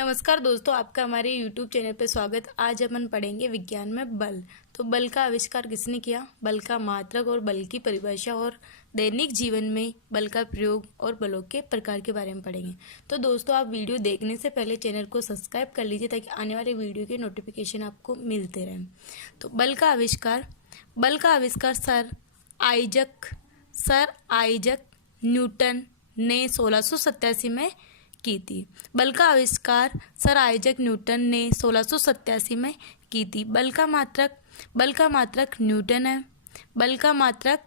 नमस्कार दोस्तों, आपका हमारे YouTube चैनल पर स्वागत। आज अपन पढ़ेंगे विज्ञान में बल। तो बल का आविष्कार किसने किया, बल का मात्रक और बल की परिभाषा और दैनिक जीवन में बल का प्रयोग और बलों के प्रकार के बारे में पढ़ेंगे। तो दोस्तों, आप वीडियो देखने से पहले चैनल को सब्सक्राइब कर लीजिए ताकि आने वाले वीडियो के नोटिफिकेशन आपको मिलते रहें। तो बल का आविष्कार सर आइजक न्यूटन ने 1687 में की थी। बल का आविष्कार सर आइजक न्यूटन ने 1687 में की थी। बल का मात्रक न्यूटन है। बल का मात्रक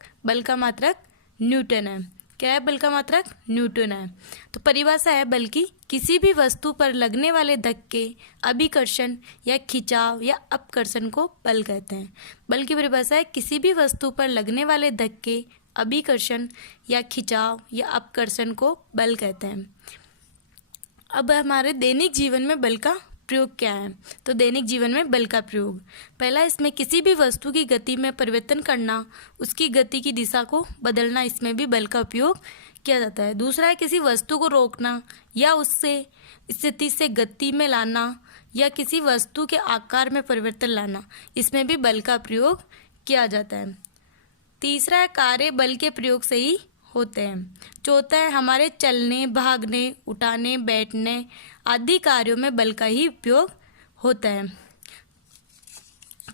न्यूटन है। क्या है? बल का मात्रक न्यूटन है। तो परिभाषा है बल की, किसी भी वस्तु पर लगने वाले धक्के, अभिकर्षण या खिंचाव या अपकर्षण को बल कहते हैं। बल की परिभाषा है किसी भी वस्तु पर लगने वाले धक्के, अभिकर्षण या खिंचाव या अपकर्षण को बल कहते हैं। अब हमारे दैनिक जीवन में बल का प्रयोग क्या है? तो दैनिक जीवन में बल का प्रयोग, पहला, इसमें किसी भी वस्तु की गति में परिवर्तन करना, उसकी गति की दिशा को बदलना, इसमें भी बल का उपयोग किया जाता है। दूसरा है किसी वस्तु को रोकना या उससे स्थिति से गति में लाना या किसी वस्तु के आकार में परिवर्तन लाना, इसमें भी बल का प्रयोग किया जाता है। तीसरा है कार्य बल के प्रयोग से ही होते हैं। चौथा है हमारे चलने, भागने, उठाने, बैठने आदि कार्यों में बल का ही उपयोग होता है।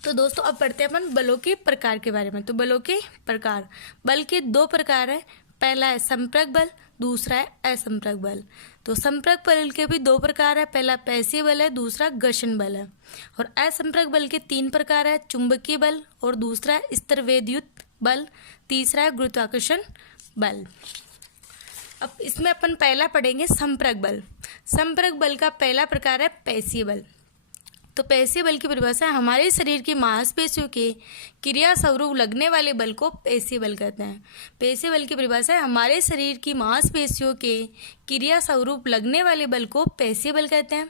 तो दोस्तों, अब पढ़ते हैं अपन बलों के प्रकार के बारे में। तो बलों के प्रकार, बल के दो प्रकार है। पहला है संपर्क बल, दूसरा है असंपर्क बल। तो संपर्क बल के भी दो प्रकार है, पहला पेशीय बल है, दूसरा घर्षण बल है। और असंपर्क बल के तीन प्रकार है, चुंबकीय बल और दूसरा है स्थिरवेदयुक्त बल, तीसरा है गुरुत्वाकर्षण बल। अब इसमें अपन पहला पढ़ेंगे संपर्क बल। संपर्क बल का पहला प्रकार है पेशीय बल। तो पेशीय बल की परिभाषा है हमारे शरीर की मांसपेशियों के क्रिया स्वरूप लगने वाले बल को पेशीय बल कहते हैं। पेशीय बल की परिभाषा है हमारे शरीर की मांसपेशियों के क्रिया स्वरूप लगने वाले बल को पेशीय बल कहते हैं।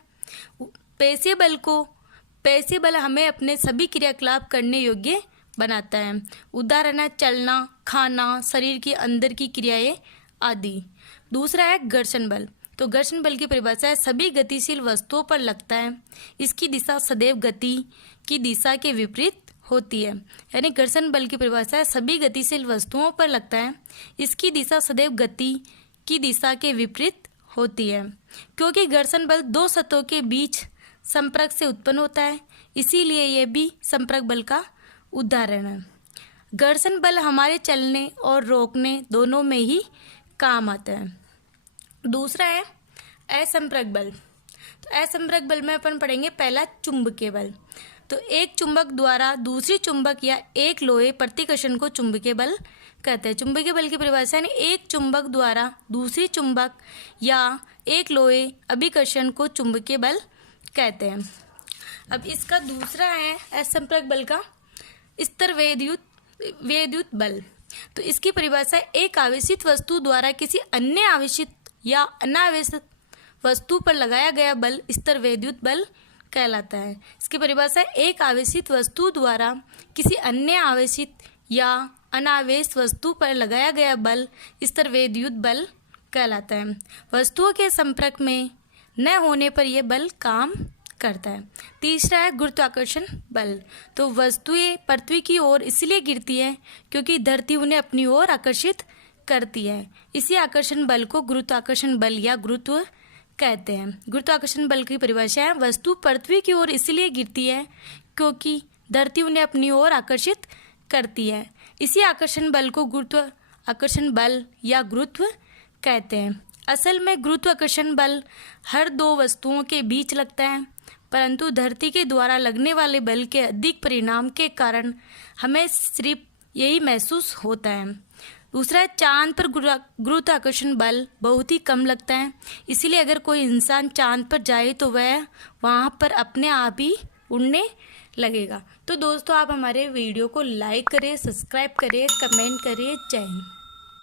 पेशीय बल हमें अपने सभी क्रियाकलाप करने योग्य बनाता है। उदाहरण है चलना, खाना, शरीर के अंदर की क्रियाएं आदि। दूसरा है घर्षण बल। तो घर्षण बल की परिभाषा है सभी गतिशील वस्तुओं पर लगता है, इसकी दिशा सदैव गति की दिशा के विपरीत होती है। यानी घर्षण बल की परिभाषा है सभी गतिशील वस्तुओं पर लगता है, इसकी दिशा सदैव गति की दिशा के विपरीत होती है। क्योंकि घर्षण बल दो सतहों के बीच संपर्क से उत्पन्न होता है, इसीलिए यह भी संपर्क बल का उदाहरण है। घर्षण बल हमारे चलने और रोकने दोनों में ही काम आता है। दूसरा है असंपर्क बल। तो असंपर्क बल में अपन पढ़ेंगे पहला चुंबकीय बल। तो एक चुंबक द्वारा दूसरी चुंबक या एक लोहे प्रतिकर्षण को चुंबकीय बल कहते हैं। चुंबकीय बल की परिभाषा है एक चुंबक द्वारा दूसरी चुंबक या एक लोहे अभिकर्षण को चुंबकीय बल कहते हैं। अब इसका दूसरा है असंपर्क बल का स्थिरवेदयुक्त बल। तो इसकी परिभाषा एक आवेशित वस्तु द्वारा किसी अन्य आवेशित या अनावेशित वस्तु पर लगाया गया बल स्थिरवेदयुक्त बल कहलाता है। इसकी परिभाषा एक आवेशित वस्तु द्वारा किसी अन्य आवेशित या अनावेशित वस्तु पर लगाया गया बल स्थिरवेदयुक्त बल कहलाता है। वस्तुओं के संपर्क में न होने पर यह बल काम करता है। तीसरा है गुरुत्वाकर्षण बल। तो वस्तुएं पृथ्वी की ओर इसलिए गिरती है क्योंकि धरती उन्हें अपनी ओर आकर्षित करती है। इसी आकर्षण बल को गुरुत्वाकर्षण बल या गुरुत्व कहते हैं। गुरुत्वाकर्षण बल की परिभाषा है वस्तु पृथ्वी की ओर इसलिए गिरती है क्योंकि धरती उन्हें अपनी ओर आकर्षित करती है। इसी आकर्षण बल को गुरुत्वाकर्षण बल या गुरुत्व कहते हैं। असल में गुरुत्वाकर्षण बल हर दो वस्तुओं के बीच लगता है, परंतु धरती के द्वारा लगने वाले बल के अधिक परिणाम के कारण हमें सिर्फ यही महसूस होता है। दूसरा है चांद पर गुरुत्वाकर्षण बल बहुत ही कम लगता है, इसीलिए अगर कोई इंसान चांद पर जाए तो वह वहाँ पर अपने आप ही उड़ने लगेगा। तो दोस्तों, आप हमारे वीडियो को लाइक करें, सब्सक्राइब करें, कमेंट करें। जय हिंद।